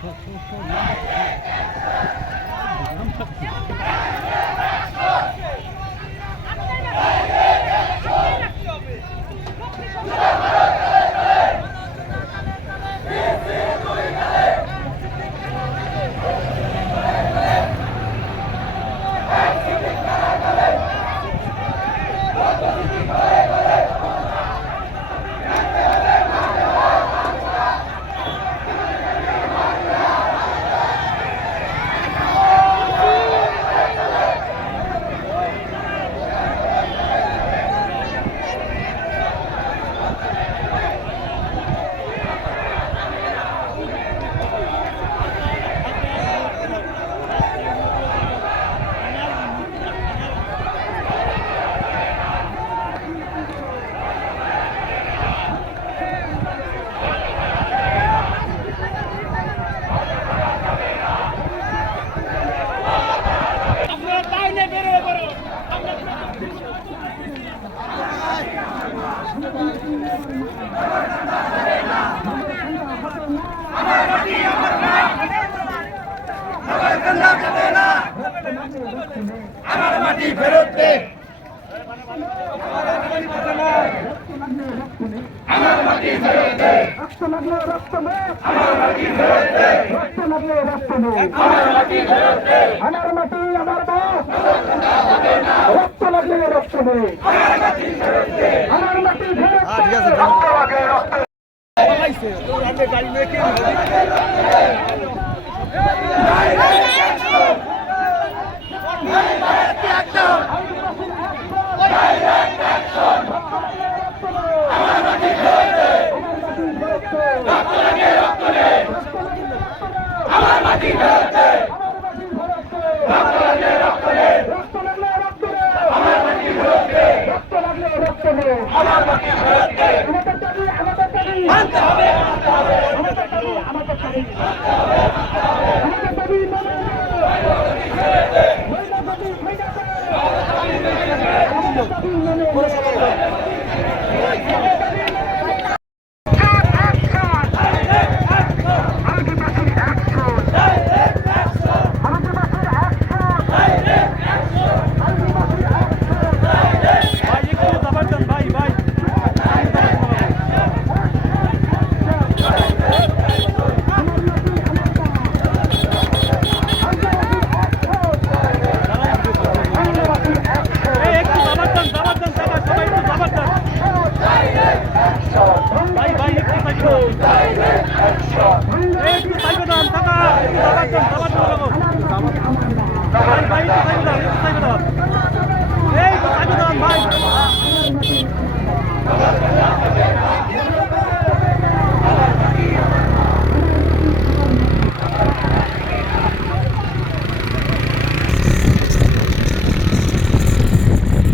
Thank you. মাটি ফেরত দে আমার মাটি ফেরত দে রক্ত লাগলে রক্ত আমার মাটি ফেরত দে রক্ত লাগলে রক্ত আমার মাটি ফেরত দে আমার মাটি আমার রক্ত লাগলে রক্ত আমার দে আমার ঠিক আছে রক্ত লাগে রক্ত আমার মাটি রক্ত লাগে রক্ত নে আমার মাটি ফেরত রক্ত লাগলে রক্ত নে আমার মাটি ফেরত আমাদের দাবি আমাদের দাবি মানতে হবে আমাদের দাবি আমাদের দাবি আমাদের দাবি একশো একটু থাকবে দাম টাকা